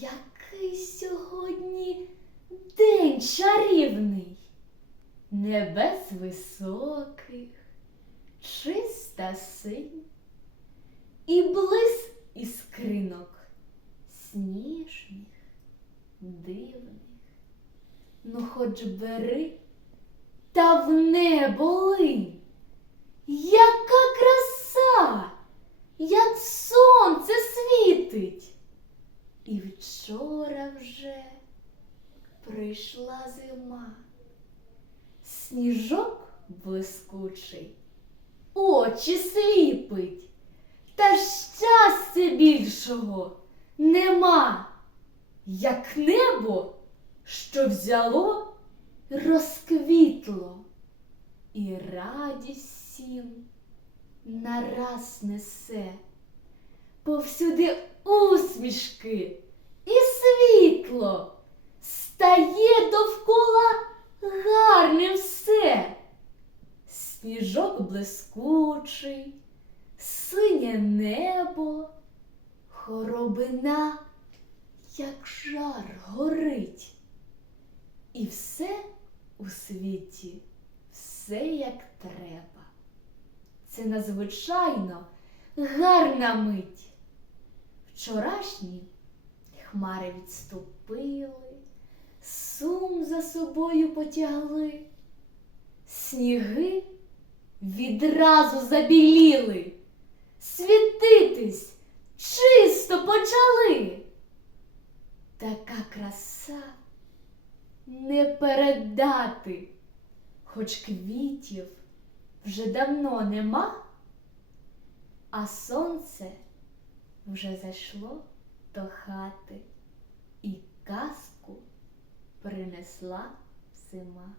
Який сьогодні день чарівний, небес високих, чиста синь, і блиск іскринок, сніжних, дивних. Ну, хоч бери та в небо линь. Яка краса, як сонце світить. І вчора вже прийшла зима. Сніжок блискучий, очі сліпить, та щастя більшого нема, як небо, що взяло, розквітло, і радість всім нараз несе. Повсюди усмішки і світло стає довкола гарним все. Сніжок блискучий, синє небо, хоробина, як жар горить. І все у світі, все як треба. Це надзвичайно гарна мить. Вчорашні хмари відступили, сум за собою потягли, сніги відразу забіліли, світитись чисто почали. Така краса не передати, хоч квітів вже давно нема, а сонце вже зайшло до хати і казку принесла зима.